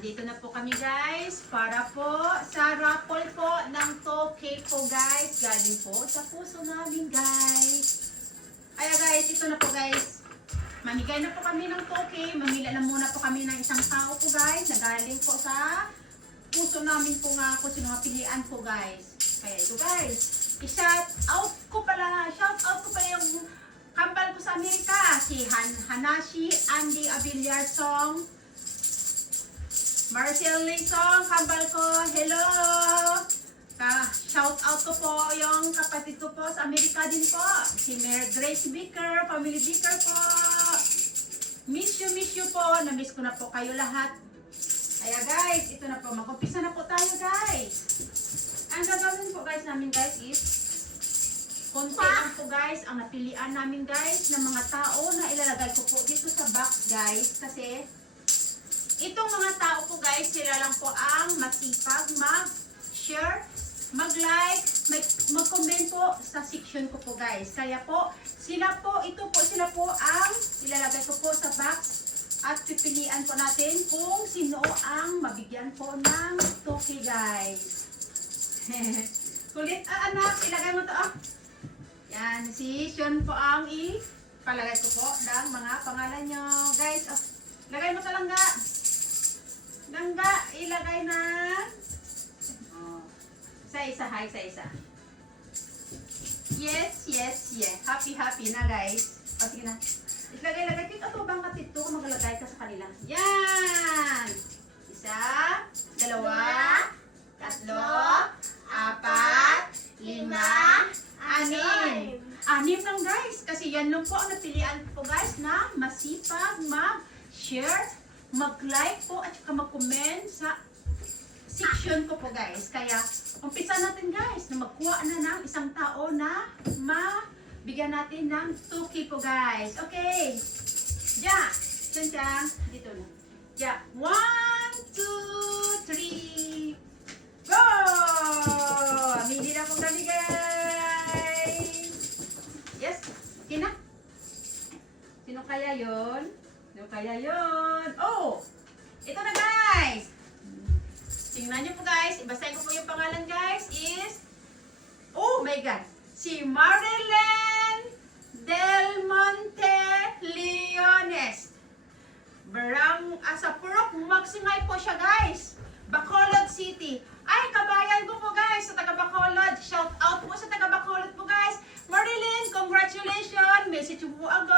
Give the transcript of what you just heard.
Andito na po kami guys para po sa raffle po ng 2K po guys. Galing po sa puso namin guys. Kaya guys, ito na po guys. Mamigay na po kami ng 2K. Mamila na muna po kami ng isang tao po guys. Na galing po sa puso namin po nga po sino pilian po guys. Kaya ito guys. I-shout out ko pala. Shout out ko pala yung kambal ko sa Amerika. Si Hanashi Andy Abiliar Song. Marcel Song, kambal ko, hello! Shout out ko po yung kapatid ko po sa Amerika din po. Si Mary Grace Beaker, Family Beaker po. Miss you po. Na-miss ko na po kayo lahat. Kaya guys, ito na po. Mag-umpisa na po tayo guys. Ang gagawin po guys namin guys is konti lang po guys ang napilian namin guys ng mga tao na ilalagay ko po dito sa box guys. Kasi itong mga tao po guys, sila lang po ang masipag mag-share, mag-like, mag-comment po sa section ko po guys. Kaya po, sila po ang ilalagay ko po sa box at pipilian po natin kung sino ang mabigyan po ng 2K guys. Kulit anak, ilagay mo to Yan, si Sean po ang ipalagay ko po ng mga pangalan nyo. Guys, lagay mo to Langga, ilagay na sa isa, sa isa. Yes. Happy na guys. O sige na. Ilagay. Kito to bang katito kung maglagay ka sa kanila. Yan! Isa, dalawa, tatlo, apat, lima, anim. Anim lang guys. Kasi yan lang po ang napilian po guys na masipag mag-share, mag-like po at saka mag-comment sa section ko po guys. Kaya umpisa natin guys na magkuha na ng isang tao na mabigyan natin ng 2K po guys. Okay. Ja. Diyan. Dito na. Ja. 1, 2, 3. Go! Aminin na po kami guys. Yes. Okay na. Sino kaya yon? Oh! Ito na guys! Tingnan nyo po guys. Ibasahin ko po yung pangalan guys is... Oh my God! Si Marilyn Delmon